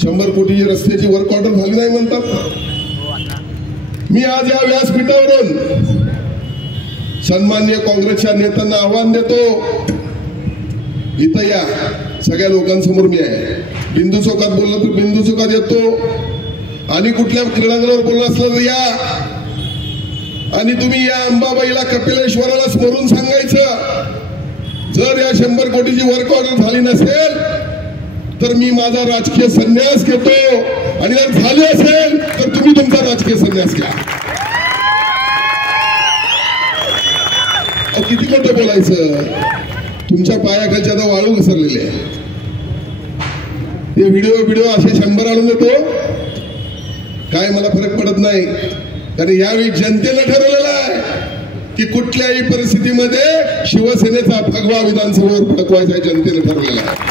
100 कोटीची रस्त्याची work order झाली नाही म्हणतात। मी आज या व्यासपीठावरून सन्माननीय काँग्रेसच्या नेत्यांना आव्हान देतो, इथं या सगळ्या लोकांसमोर मी आहे। बिंदू चौकात बोललो तर बिंदू चौकात येतो आणि कुठल्या क्रीडांगणावर बोलणं असलं तर या आणि तुम्ही या अंबाबाईला कपिलेश्वराला स्मरून सांगायचं, जर या 100 कोटीची वर्क ऑर्डर झाली नसेल तर मी माझा राजकीय संन्यास घेतो आणि जर झाली असेल तर तुम्ही तुमचा राजकीय संन्यास घ्या। किती मोठं बोलायचं, तुमच्या पायाखालच्या आता वाळू घसरलेले आहे। हे व्हिडिओ असे 100 आणून देतो, काय मला फरक पडत नाही, कारण यावेळी जनतेने ठरवलेलं आहे की कुठल्याही परिस्थितीमध्ये शिवसेनेचा भगवा विधानसभेवर फडकवायचा जनतेने ठरवलेला आहे।